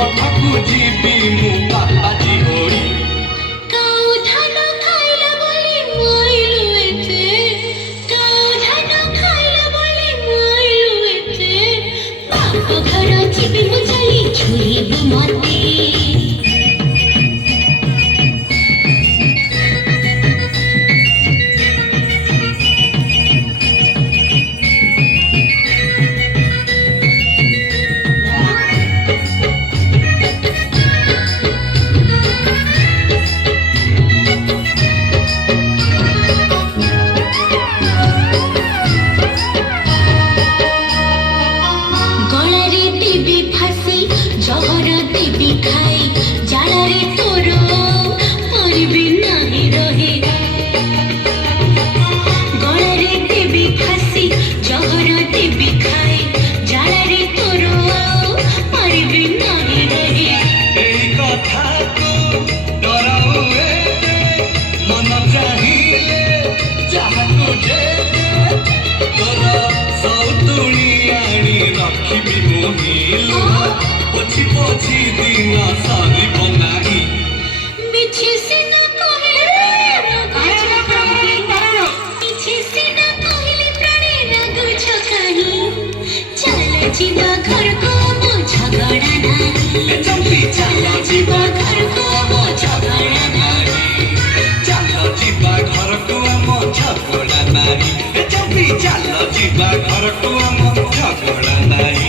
ମଠକୁ ଯିବି ମୁଁ ବାବାଜୀ ହୋଇ କାଉ ଧାନ ଖାଇଲା ବୋଲି ମାଇଲୁ ଏତେ କାଉ ଧାନ ଖାଇଲା ବୋଲି ମାଇଲୁ ଏତେ ବାପ ଘର ଯିବି ମୁଁ ଚାଲି ଛୁଇଁବୁ ମତେ जहर देवी खाई जाड़े तोर मरबी नहीं रहे गलारे देवी फासी जहर देवी खाई जाड़े तोर मरबी नहीं रहे एई कथा को डरावे मन चाहिए जाहाको जेते तोर सौतुणी आनी रखिबी मोहिलु पोछी पोछी दिन सारी बनाही मिछे से न कहले मिछे से न कहले प्राणे राग छकाही चल जीवा घर को मो झगड़ा नाही चंपी चलो जीवा घर को मो झगड़ा नाही चलो जीवा घर को मो झगड़ा नाही चंपी चलो जीवा घर को मो झगड़ा नाही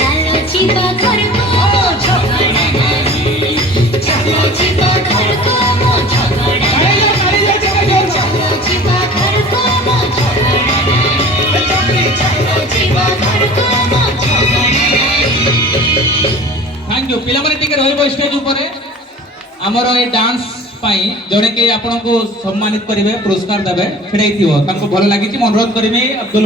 चलो जीवा घर को मो झगड़ा नाही चलो जीवा घर को मो झगड़ा नाही चलो जीवा घर को मो झगड़ा नाही चलो जीवा घर को मो झगड़ा नाही थैंक यू पिला माने टिके रहइबो स्टेज ऊपर हमर ए डांस पाई जणे के आपन को सम्मानित करिवे पुरस्कार देबे छेड़ै थियो तांको भलो लागि छी अनुरोध करिवे अब्दुल